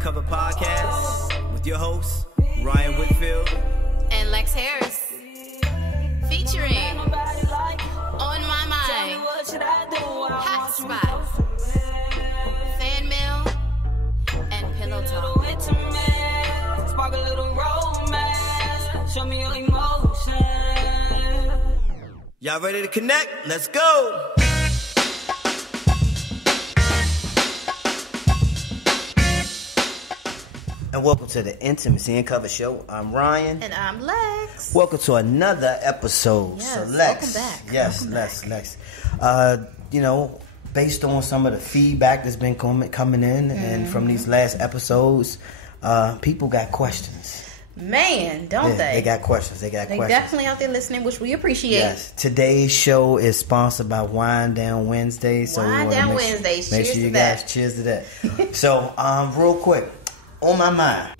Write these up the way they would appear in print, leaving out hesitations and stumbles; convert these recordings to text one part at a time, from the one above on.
and Cover podcast with your hosts, Ryan Whitfield and Lex Harris. Featuring On My Mind, Hot Spot, Fan Mail, and Pillow Talk. Spark a little romance. Show me your emotion. Y'all ready to connect? Let's go! And welcome to the Intimacy and Cover Show. I'm Ryan. And I'm Lex. Welcome to another episode. Yes, so Lex, welcome back. Yes, welcome Lex. Based on some of the feedback that's been coming in and from these last episodes, people got questions. Man, don't they? They got questions. They definitely out there listening, which we appreciate. Yes. Today's show is sponsored by Wine Down Wednesday. So Wine Down Wednesdays. Make sure you guys cheers to that. So, real quick, on my mind.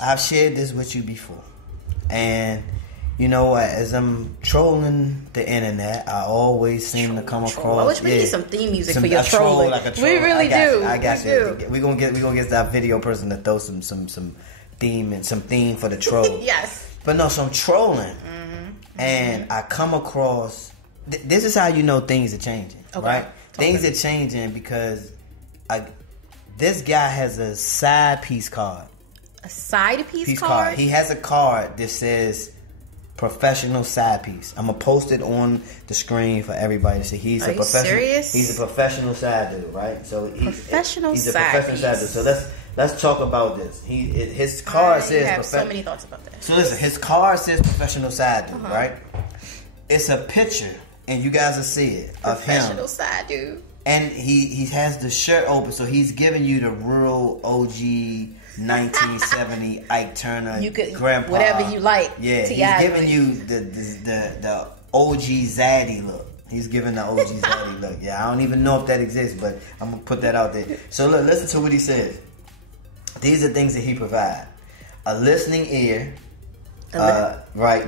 I've shared this with you before. And, you know, as I'm trolling the internet, I always seem to come across... I wish we need some theme music for your trolling. We really do. I got you. We're gonna get that video person to throw some theme for the troll. Yes. But no, so I'm trolling. And I come across... this is how you know things are changing, right? Things are changing because this guy has a Sidepiece card. A Sidepiece card? He has a card that says professional Sidepiece. I'm gonna post it on the screen for everybody to see. He's a professional side dude, right? So he's a professional side dude. So let's talk about this. His card says. I have so many thoughts about that. So listen, his card says professional side dude, right? It's a picture, and you guys will see it of him. Professional side dude. And he has the shirt open, so he's giving you the real OG 1970 Ike Turner grandpa. Whatever you like. Yeah, he's giving you the OG Zaddy look. He's giving the OG Zaddy look. Yeah, I don't even know if that exists, but I'm going to put that out there. So look, listen to what he says. These are things that he provides. A listening ear. Right.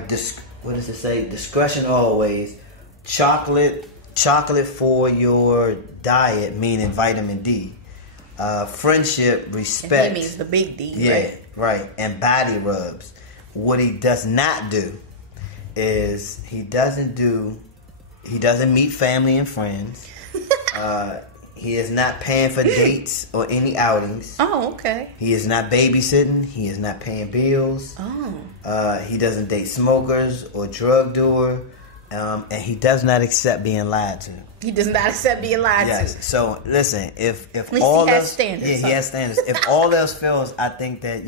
What does it say? Discretion always. Chocolate for your diet, meaning vitamin D. Friendship, respect. And he means the big D, right. And body rubs. What he does not do is he doesn't meet family and friends. He is not paying for dates or any outings. Oh, okay. He is not babysitting. He is not paying bills. Oh. He doesn't date smokers or drug dealer. And he does not accept being lied to. He does not accept being lied to. Yes. So listen, if all else, standards. He has standards. If all else fails, I think that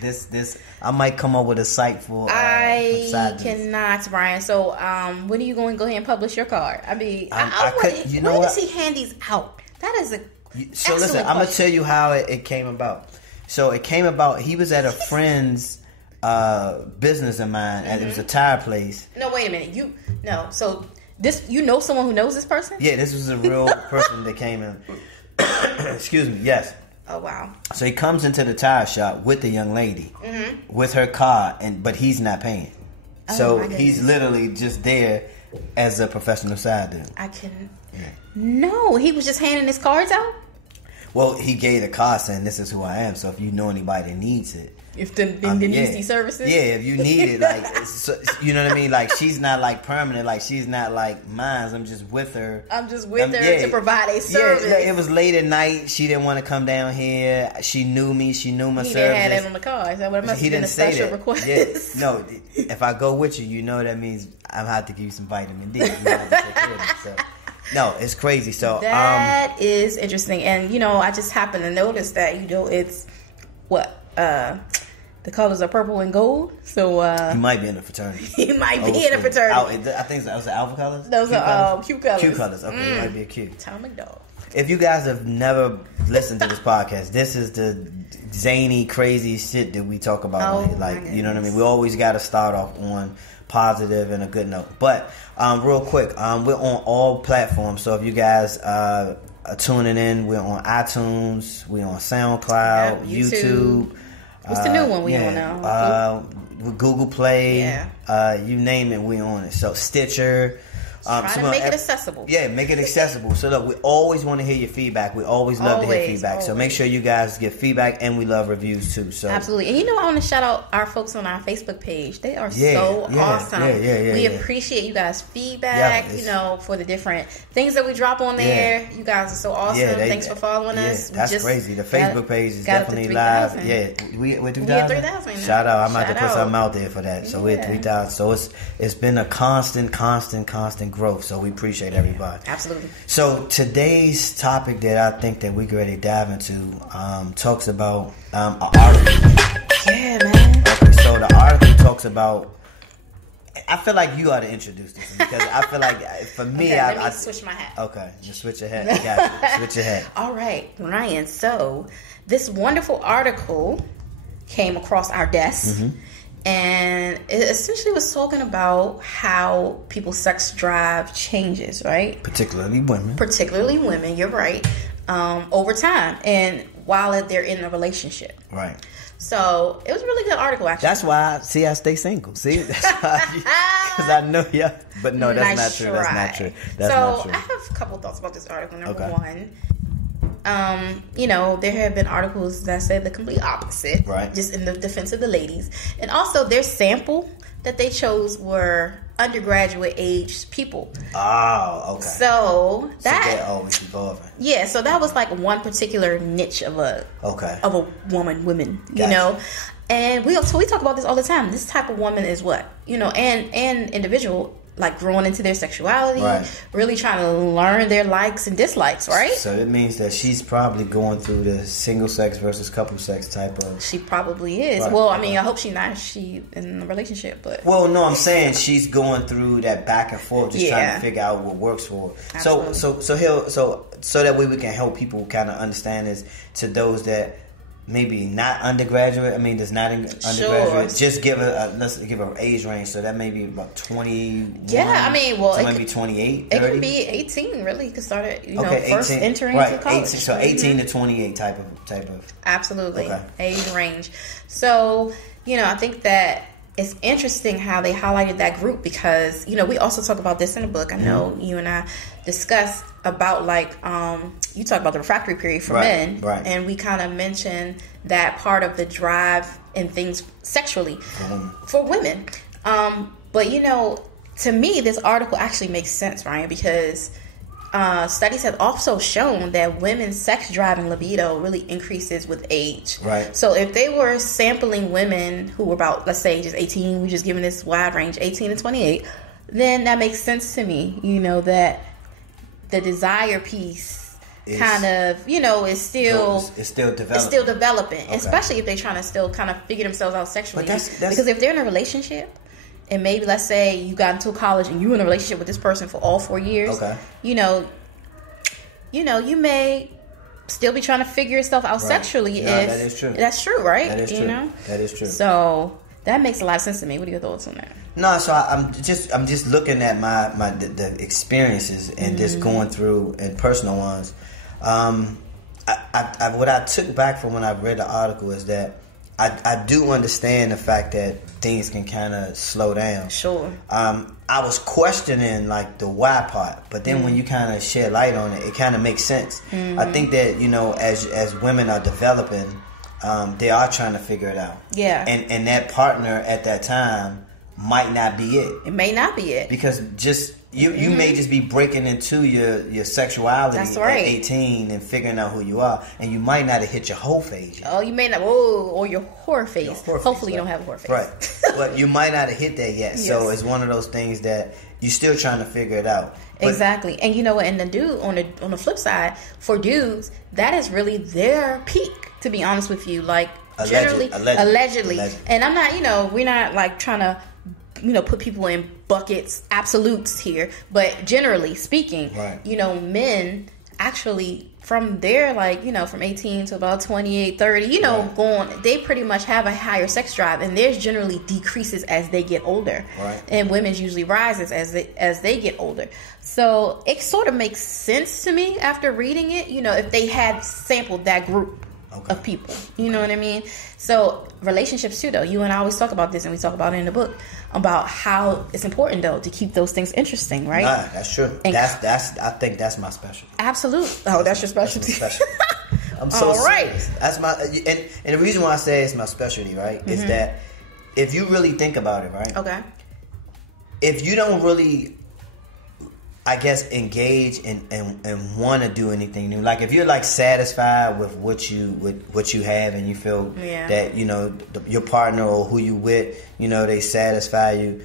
this I might come up with a site for. I cannot, Brian. So when are you going to go ahead and publish your card? I mean, when does he hand these out? That is a so listen. I'm gonna tell you how it came about. So it came about. He was at a friend's business of mine, and it was a tire place. No, wait a minute. So this, you know someone who knows this person? Yeah, this was a real person that came in. Excuse me. Yes. Oh wow. So he comes into the tire shop with the young lady, with her car, but he's not paying. So he's literally just there as a professional side dude. I couldn't. Yeah. No, he was just handing his cards out. Well, he gave the card saying, "This is who I am." So if you know anybody that needs it. If the needs these services? Yeah, if you need it, like, you know what I mean? Like, she's not, like, permanent. Like, she's not, like, mine. I'm just with her. To provide a service. Yeah, it was late at night. She didn't want to come down here. She knew me. She knew my service. He didn't have that on the car. Is that what it must have been a special request? Yeah. No, if I go with you, you know that means I have to give you some vitamin D. You have to take care of it, so. No, it's crazy. So that is interesting. And, I just happened to notice that, it's what? The colors are purple and gold, so he might be in a fraternity. He might be in a fraternity. I think those are alpha colors. Those are Q colors. Q colors. Okay, it might be a Q. Atomic dog. If you guys have never listened to this podcast, this is the zany, crazy shit that we talk about. You know what I mean. We always got to start off on positive and a good note. But real quick, we're on all platforms. So if you guys are tuning in, we're on iTunes, we're on SoundCloud, YouTube. What's the new one we on now? With Google Play. Yeah. You name it, we on it. So Stitcher. Try to make it accessible. Yeah, make it accessible. So look, we always want to hear your feedback. We always love to hear feedback. So make sure you guys give feedback, and we love reviews too. So absolutely. And I want to shout out our folks on our Facebook page. They are so awesome. We appreciate you guys' feedback. For the different things that we drop on there. You guys are so awesome. Thanks for following us. That's crazy. The Facebook page is definitely live. We're 3,000. 3,000. Shout out. I'm about to put something out there for that. So we're 3,000. So it's been a constant growth. So we appreciate everybody. Absolutely. So today's topic that I think that we could really dive into talks about an article. Yeah, man. Okay, so the article talks about. I feel like you ought to introduce this because I feel like for me, let me switch my hat. Okay, just switch your hat. Gotcha. Switch your hat. All right, Ryan. So this wonderful article came across our desk, and it essentially was talking about how people's sex drive changes, right? Particularly women. You're right. Over time, and while they're in a relationship, right. So it was a really good article, actually. That's why I stay single. See, that's why because I know but no, that's not true. That's not true. That's not true. I have a couple thoughts about this article. Number one, there have been articles that say the complete opposite, right? Just in the defense of the ladies, and also their sample that they chose were undergraduate age people. Oh, okay. So they're always evolving. Yeah, so that was like one particular niche of a women, Gotcha. And we talk about this all the time. This type of woman is what, and individual, like growing into their sexuality, really trying to learn their likes and dislikes, right? So it means that she's probably going through the single sex versus couple sex type of. She probably is. Right. Well, I mean, I hope she's not. She in a relationship, but. Well, no, I'm saying she's going through that back and forth, just trying to figure out what works for her. Absolutely. So that way we can help people kind of understand this to those that. Maybe not undergraduate. I mean, that's not undergraduate. Sure. Just let's give her age range. So that may be about 21. Yeah, I mean, well, so maybe 28, 30. It could be 18. Really, you could start it. First 18, entering into college. 18, so 18 to 28 type of. Absolutely, age range. So I think that it's interesting how they highlighted that group because we also talk about this in the book. I know you and I discussed about you talk about the refractory period for men, and we kind of mentioned that part of the drive and things sexually for women. But to me, this article actually makes sense, Ryan, because studies have also shown that women's sex drive and libido really increases with age. Right. So if they were sampling women who were about, let's say, just 18, we're just giving this wide range, 18 to 28, then that makes sense to me. That the desire piece is still developing. It's still developing, especially if they're trying to still kind of figure themselves out sexually. Because if they're in a relationship. And maybe, let's say, you got into college and you were in a relationship with this person for all 4 years. Okay. You may still be trying to figure yourself out sexually. That is true. That's true, right? That is true. That is true. So that makes a lot of sense to me. What are your thoughts on that? No, so I'm just looking at the experiences and just going through and personal ones. What I took back from when I read the article is that I do understand the fact that things can kind of slow down. Sure. I was questioning the why part, but then when you kind of shed light on it, it kind of makes sense. I think that as women are developing, they are trying to figure it out. Yeah. And that partner at that time might not be it. It may not be it because you may just be breaking into your sexuality at 18 and figuring out who you are, and you might not have hit your whole phase yet. Oh, you may not. Or your whore face. Hopefully, you don't have a whore face. Right, but you might not have hit that yet. Yes. So it's one of those things that you're still trying to figure it out. But exactly, and and the dude on the flip side, for dudes, that is really their peak. To be honest with you, allegedly. And I'm not. We're not trying to. Put people in buckets, absolutes here. But generally speaking, men actually from there, from 18 to about 28, 30, going, they pretty much have a higher sex drive, and theirs generally decreases as they get older. Right. And women's usually rises as they get older. So it sort of makes sense to me after reading it, if they had sampled that group. of people. You know what I mean? So relationships too, though. You and I always talk about this, and we talk about it in the book about how it's important, though, to keep those things interesting, right? Nah, that's true. And I think that's my specialty. Absolutely. Oh, that's your specialty. That's my specialty. I'm so serious. That's my and the reason why I say it's my specialty, right, is that if you really think about it, right? Okay. If you don't really, I guess, engage and want to do anything new, like if you're like satisfied with what you have, and you feel that your partner or who you with, they satisfy you.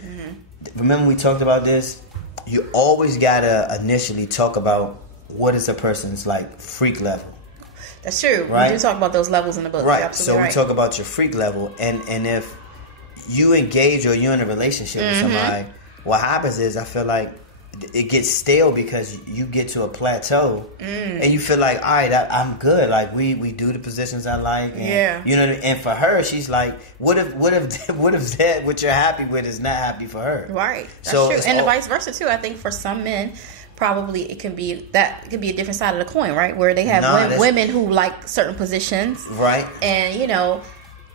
Remember we talked about this. You always gotta initially talk about what is a person's like freak level. That's true. Right? We do talk about those levels in the book. Right. So we talk about your freak level, and if you engage or you're in a relationship with somebody, what happens is I feel like it gets stale because you get to a plateau and you feel like, all right, I'm good. Like we do the positions I like. And, you know what I mean? And for her, she's like, what if that what you're happy with is not happy for her? Right. That's true. And the vice versa too. I think for some men, probably it can be a different side of the coin, right? Where they have women who like certain positions, right? And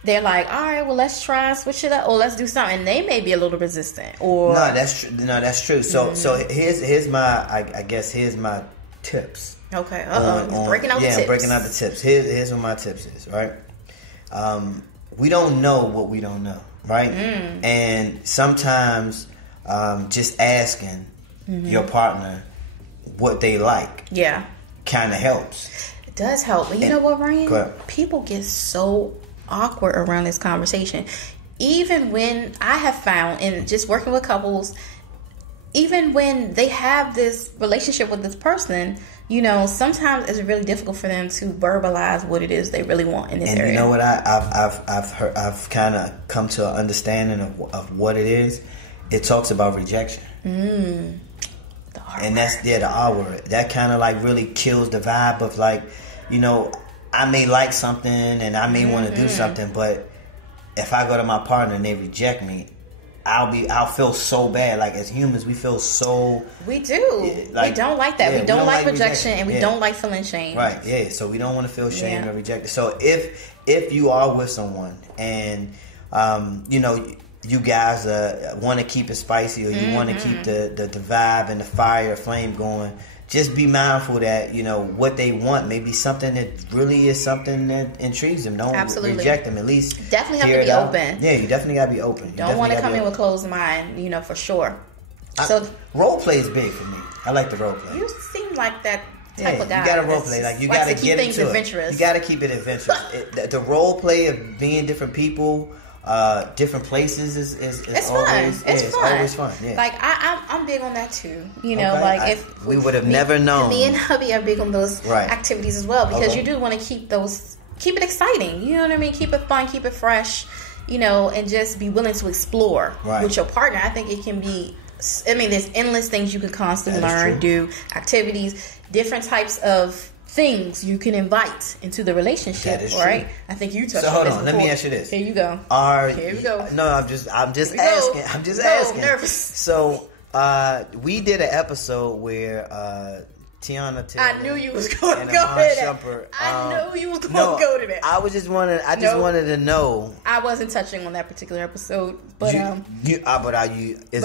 they're like, all right, well, let's try and switch it up, or let's do something. And they may be a little resistant, or no, that's true. No, that's true. So here's my I guess here's my tips. Okay. Breaking out the tips. Yeah, breaking out the tips. Here's what my tips is. Right. We don't know what we don't know, right? And sometimes just asking your partner what they like, kind of helps. It does help, but you know what, Ryan? People get so awkward around this conversation. Even when I have found, in just working with couples, even when they have this relationship with this person, sometimes it's really difficult for them to verbalize what it is they really want in this area. And you know what? I've kind of come to an understanding of what it is. It talks about rejection. And that's the R word. That kind of like really kills the vibe of like, I may like something and I may want to do something, but if I go to my partner and they reject me, I'll feel so bad. Like as humans, we feel so. We do. We don't like that. We don't like rejection, and we don't like feeling shame. Right. Yeah. So we don't want to feel shame or rejected. So if you are with someone and you guys want to keep it spicy, or you want to keep the vibe and the fire, flame going, just be mindful that what they want may be something that really is something that intrigues them. Don't reject them. At least definitely have to be open. Yeah, you definitely gotta be open. Don't want to come in with closed mind, for sure. So role play is big for me. I like the role play. You seem like that type of guy. You gotta role play. Like you gotta get things into adventurous. It. You gotta keep it adventurous. The role play of being different people. Different places is it's always fun. It's always fun. Yeah. Like I'm big on that too. If we would have never known. Me and hubby are big on those activities as well, because you do want to keep it exciting. You know what I mean? Keep it fun, keep it fresh. And just be willing to explore with your partner. I think it can be. There's endless things you can constantly learn, do activities, different types of things you can invite into the relationship, right? True. I think you touched on this before. Let me ask you this. Here you go. Here we go. No, I'm just asking. I'm just asking. Nervous. So, we did an episode where Tiana Taylor. I knew you was going to go to that. I knew you was going to go to that. I wanted to know. I wasn't touching on that particular episode, but is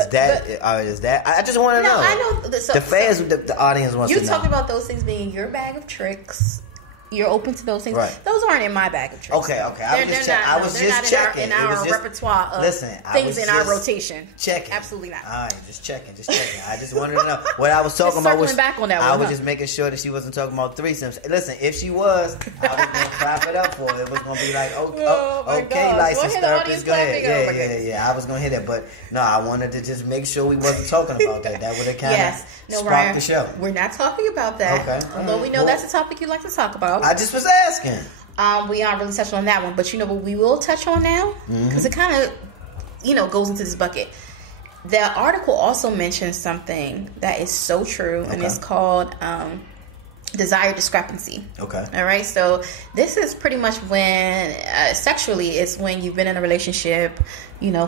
that? I just want to know. I know the fans, the audience wants to know. You talking about those things being your bag of tricks. You're open to those things. Right. Those aren't in my bag of tricks. Okay. I was just checking. In our repertoire of things in our rotation. Checking. Absolutely not. All right, just checking. I just wanted to know what I was talking about. Circling back on that I was just making sure that she wasn't talking about threesomes. Listen, if she was, I was going to clap it up for her. It was going to be like, okay, licensed therapist, go ahead. Yeah. I was going to hit it, but no, I wanted to just make sure we wasn't talking about that. That would have kind of sparked the show. We're not talking about that. Okay. Although we know that's a topic you like to talk about. I just was asking. We aren't really touching on that one, but what we will touch on now, because it kind of, goes into this bucket. The article also mentions something that is so true, and it's called desire discrepancy. Okay. All right. So this is pretty much when sexually, it's when you've been in a relationship,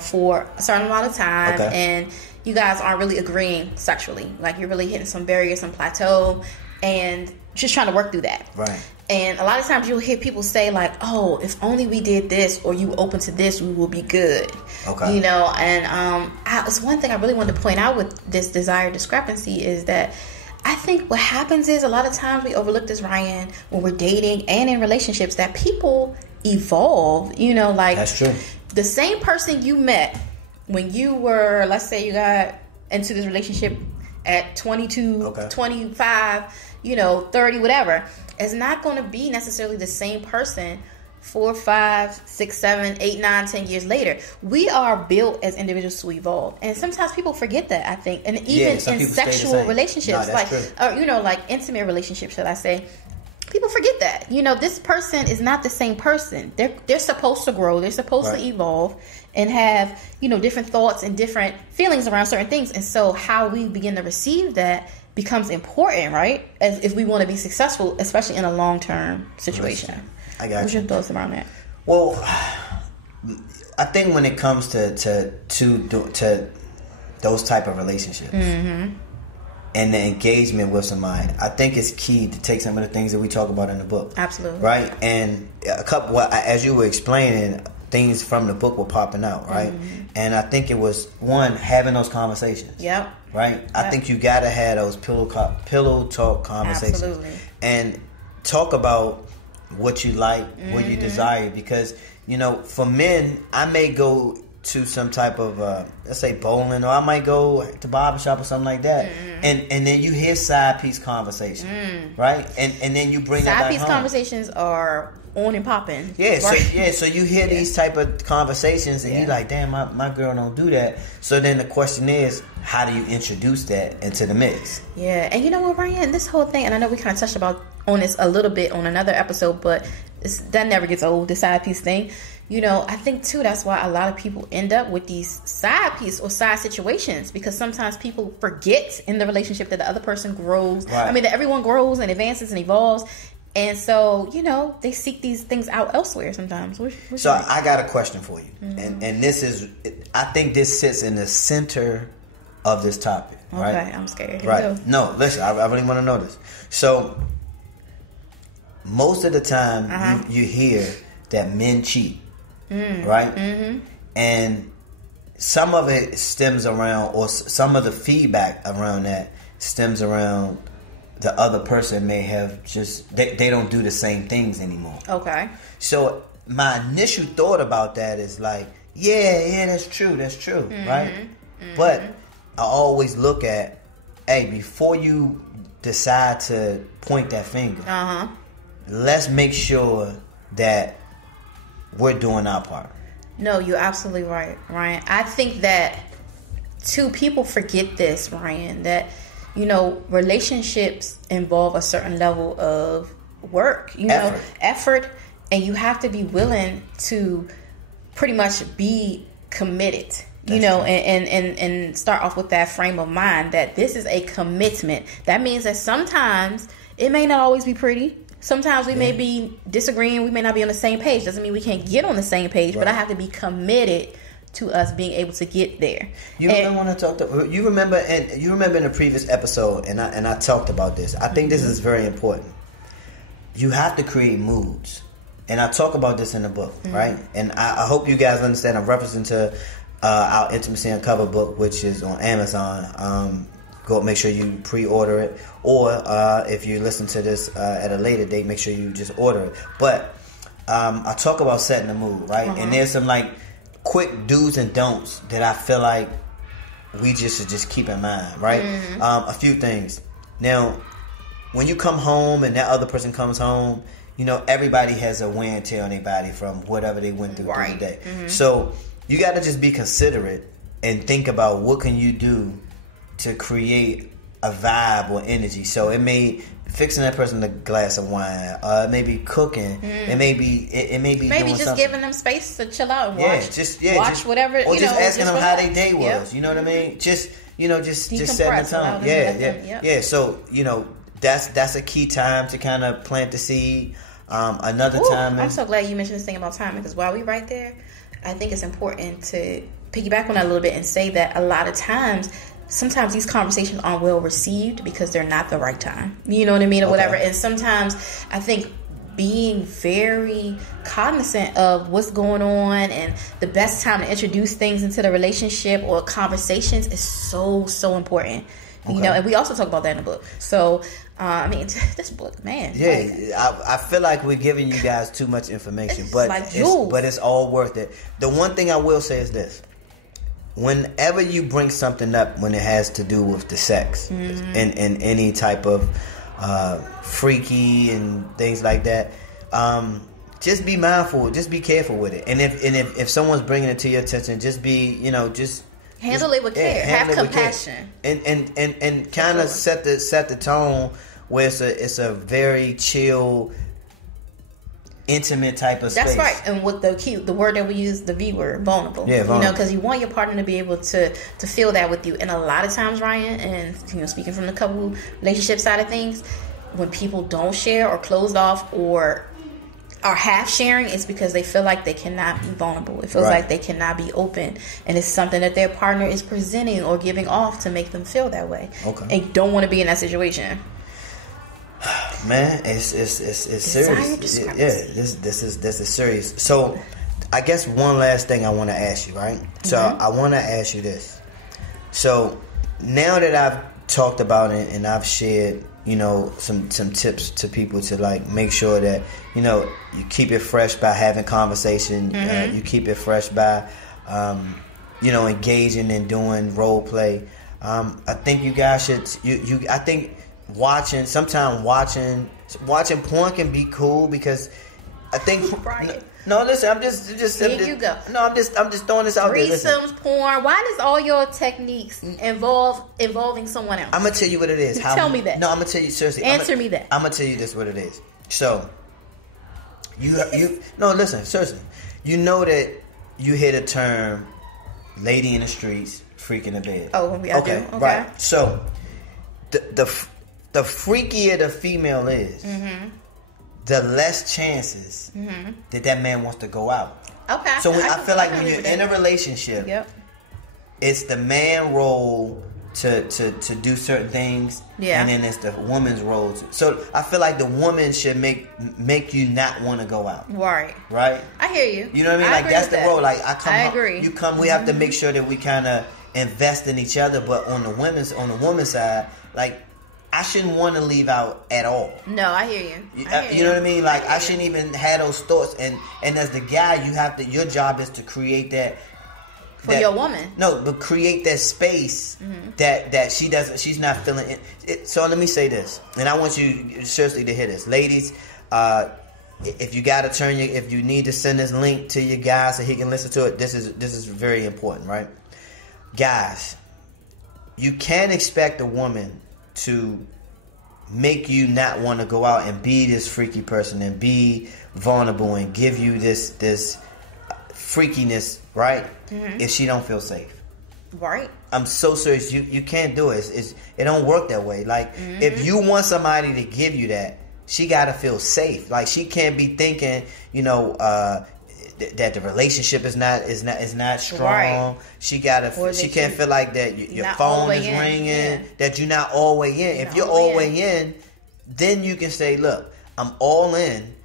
for a certain amount of time, and you guys aren't really agreeing sexually. Like you're really hitting some barriers, some plateau, and just trying to work through that. Right. And a lot of times you'll hear people say like, oh, if only we did this, or you open to this, we will be good. Okay. You know, and it's one thing I really wanted to point out with this desire discrepancy is that I think what happens is a lot of times we overlook this, Ryan, when we're dating and in relationships, that people evolve. You know, like that's true. The same person you met when you were, let's say you got into this relationship at 22, 25, 30, whatever, is not going to be necessarily the same person 4, 5, 6, 7, 8, 9, 10 years later. We are built as individuals to evolve, and sometimes people forget that, I think. And even in sexual relationships, like intimate relationships, should I say, people forget that. This person is not the same person. They're supposed to grow. They're supposed to evolve and have different thoughts and different feelings around certain things. And so how we begin to receive that becomes important, right? As if we want to be successful, especially in a long-term situation. I got What's your thoughts around that? Well, I think when it comes to those type of relationships and the engagement with somebody, I think it's key to take some of the things that we talk about in the book. Absolutely. Right? And a couple, as you were explaining, things from the book were popping out, right? And I think it was, one, having those conversations. Yep. Right? Yep. I think you got to have those pillow talk conversations. Absolutely. And talk about what you like, what you desire. Because, for men, I may go to some type of, let's say bowling, or I might go to barbershop or something like that. And then you hear side piece conversation, right? And then you bring that back home. Side piece conversations are on and popping. Yeah, right? So you hear these type of conversations and you're like, damn, my girl don't do that. So then the question is, how do you introduce that into the mix? Yeah, and you know what, Ryan, this whole thing, and I know we kind of touched on this a little bit on another episode, but that never gets old, the side piece thing. I think too, that's why a lot of people end up with these side piece or side situations, because sometimes people forget in the relationship that the other person grows. Right. I mean, that everyone grows and advances and evolves. And so, they seek these things out elsewhere sometimes. So I got a question for you. And this is, I think this sits in the center of this topic. Right? Okay, I'm scared. Here right. No, listen, I really want to know this. So, most of the time you hear that men cheat. Right? And some of it stems around, or some of the feedback around that stems around the other person may have just, they don't do the same things anymore. Okay. So my initial thought about that is like, yeah, that's true, right? But I always look at, hey, before you decide to point that finger, let's make sure that we're doing our part. No, you're absolutely right, Ryan. I think that too, people forget this, Ryan, that relationships involve a certain level of work, effort, and you have to be willing to pretty much be committed, and start off with that frame of mind that this is a commitment. That means that sometimes it may not always be pretty. Sometimes we may be disagreeing. We may not be on the same page. Doesn't mean we can't get on the same page, but I have to be committed to us being able to get there. You remember in a previous episode, and I talked about this. I think this is very important. You have to create moods, and I talk about this in the book, right? And I hope you guys understand. I'm referencing to our Intimacy Uncovered book, which is on Amazon. Go make sure you pre-order it, or if you listen to this at a later date, make sure you just order it. But I talk about setting the mood, right? And there's some quick do's and don'ts that I feel like we should just keep in mind, right? A few things. Now, when you come home and that other person comes home, everybody has a wear and tear on their body from whatever they went through through the day. So you got to just be considerate and think about what can you do to create a vibe or energy. So it may fixing that person a glass of wine. It may be cooking. It may be maybe doing just something. Giving them space to chill out and watch. Just whatever. Or just asking them how their day was. You know what I mean? Just setting the tone. Yeah. So that's a key time to kind of plant the seed. Another time. I'm so glad you mentioned this thing about time, because while we're right there, I think it's important to piggyback on that a little bit and say that a lot of times, sometimes these conversations aren't well received because they're not the right time. You know what I mean? Or whatever. And sometimes I think being very cognizant of what's going on and the best time to introduce things into the relationship or conversations is so important. You know, and we also talk about that in the book. So, I mean, this book, man. Yeah, I feel like we're giving you guys too much information, but like it's all worth it. The one thing I will say is this. Whenever you bring something up when it has to do with the sex and any type of freaky and things like that, just be mindful, just be careful with it. And if someone's bringing it to your attention, just be, just handle it with care. Have compassion. And kind of set the tone where it's a very chill, intimate type of space. That's right. And with the word that we use, the V word, vulnerable. Yeah, vulnerable. Because you want your partner to be able to feel that with you. And a lot of times, Ryan, and speaking from the couple relationship side of things, when people don't share or closed off or are half sharing, it's because they feel like they cannot be vulnerable. It feels like they cannot be open, and it's something that their partner is presenting or giving off to make them feel that way. Okay, and you don't want to be in that situation. Man, it's serious. Yeah, this is serious. So, I guess one last thing I want to ask you, right? So I want to ask you this. So now that I've talked about it and I've shared, some tips to people to like make sure that you keep it fresh by having conversation. You keep it fresh by engaging and doing role play. I think you guys should. I think watching porn can be cool because I think. Brian. No, listen. I'm just. Here you go. No, I'm just throwing this out there. Threesomes, porn. Why does all your techniques involving someone else? I'm gonna tell you what it is. Tell me that. No, I'm gonna tell you seriously. Answer me that. I'm gonna tell you this what it is. So, no, listen seriously. You know that you hear the term "lady in the streets, freak in the bed." Oh, yeah, okay, right. So, the freakier the female is. The less chances that man wants to go out. Okay. So I feel like when you're in a relationship, it's the man role to do certain things, and then it's the woman's role. So I feel like the woman should make you not want to go out. Right. Right. I hear you. You know what I mean? Like that's the role. Like I agree. You come. We have to make sure that we kind of invest in each other. But on the woman's side, like. I shouldn't want to leave out at all. No, I hear you. You know what I mean? Like I shouldn't even have those thoughts. And as the guy, you have to. Your job is to create that for your woman. No, but create that space that she doesn't. She's not feeling it. So let me say this, and I want you seriously to hear this, ladies. If you got to if you need to send this link to your guy so he can listen to it, this is very important, right? Guys, you can't expect a woman to make you not want to go out and be this freaky person and be vulnerable and give you this freakiness, right? If she don't feel safe. Right. I'm so serious. You can't do it. It don't work that way. Like if you want somebody to give you that, she gotta feel safe. Like she can't be thinking, that the relationship is not strong. Right. She can't feel like that your phone is ringing. That you're not all the way in. If you're all the way in, then you can say, "Look, I'm all in,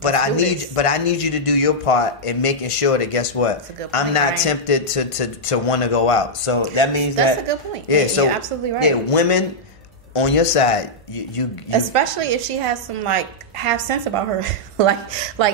but I need you to do your part in making sure that guess what? I'm not tempted to want to go out." So that means that's a good point. Yeah, so you're absolutely right. Yeah, women on your side, you especially if she has some have sense about her, like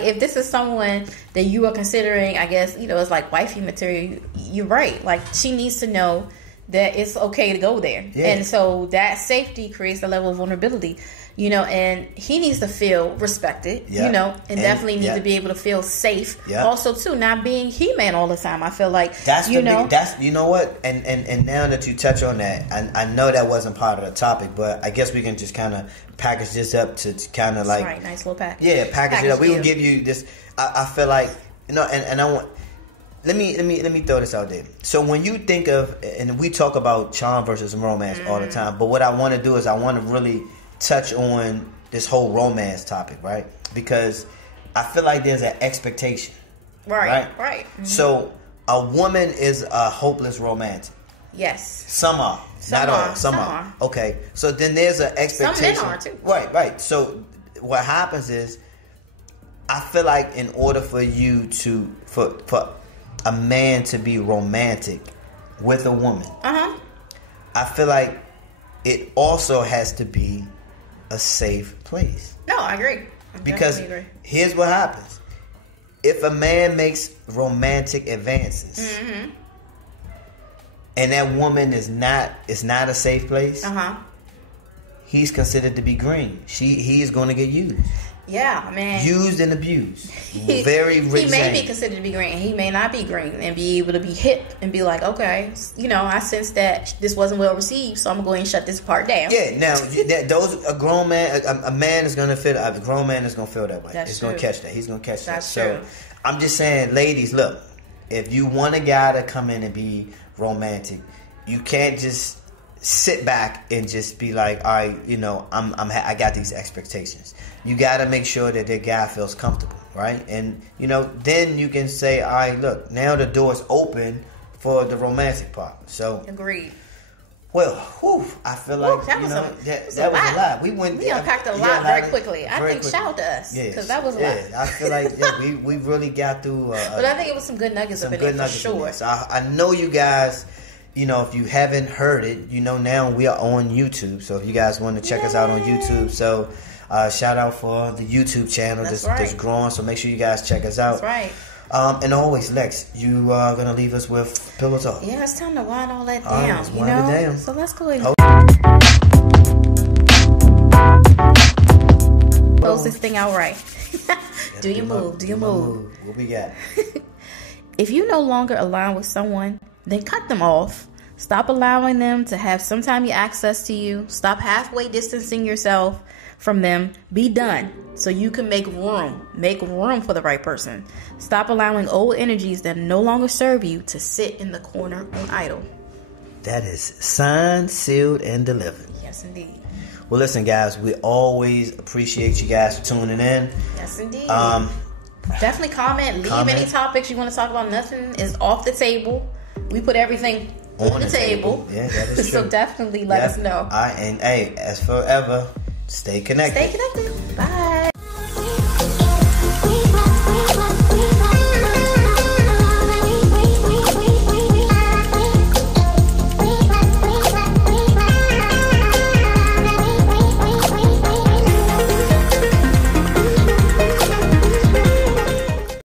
if this is someone that you are considering, I guess it's like wifey material. You're right. Like she needs to know that it's okay to go there, and so that safety creates a level of vulnerability. And he needs to feel respected, and definitely needs to be able to feel safe. Yep. Also, too, not being He-Man all the time. I feel like that's what, and now that you touch on that, I know that wasn't part of the topic, but I guess we can just kind of package this up to kind of like right, nice little package. Yeah, package it up. We will give you this. I feel like and I want. Let me throw this out there. So when you think of, and we talk about charm versus romance all the time, but what I want to do is I want to really touch on this whole romance topic, right? Because I feel like there's an expectation. Right. Mm-hmm. So a woman is a hopeless romantic. Yes. Some are. Not all. Some are. Okay. So then there's an expectation. Some men are too. Right. So what happens is I feel like in order for you to for a man to be romantic with a woman, I feel like it also has to be a safe place. No, I agree. Because here's what happens: if a man makes romantic advances, and that woman is not a safe place, he's considered to be green. He is going to get used. Yeah, man. Used and abused. Very rich. He may be considered to be green. He may not be green and be able to be hip and be like, okay, I sense that this wasn't well received, so I'm going to go ahead and shut this part down. Yeah, now, a grown man, a man is going to feel, a grown man is going to feel that way. That's He's true. going to catch that. He's going to catch that. That's So, true. I'm just saying, ladies, look, if you want a guy to come in and be romantic, you can't just sit back and just be like, all right, I got these expectations. You got to make sure that the guy feels comfortable, right? And then you can say, all right, look, now the door's open for the romantic part. So agreed. Well, I feel like that was a lot. We unpacked a lot very quickly. I think shout out to us because that was a lot. I feel like we really got through. But I think it was some good nuggets up in there for sure. So I know you guys. If you haven't heard it, now we are on YouTube. So if you guys want to check us out on YouTube, so shout out for the YouTube channel that's growing. So make sure you guys check us out. That's right. And always, Lex, you are going to leave us with Pillow Talk. Yeah, it's time to wind all that down. Let's wind it down. So let's go ahead. Close this thing out right. Do your move. What we got? If you no longer align with someone, then cut them off. Stop allowing them to have some time access to you. Stop halfway distancing yourself from them. Be done so you can make room. Make room for the right person. Stop allowing old energies that no longer serve you to sit in the corner on idle. That is signed, sealed, and delivered. Yes, indeed. Well, listen, guys, we always appreciate you guys for tuning in. Yes, indeed. Definitely comment. Leave any topics you want to talk about. Nothing is off the table. We put everything on the table. Yeah, that is true. So definitely let us know. And hey, as forever, stay connected. Stay connected.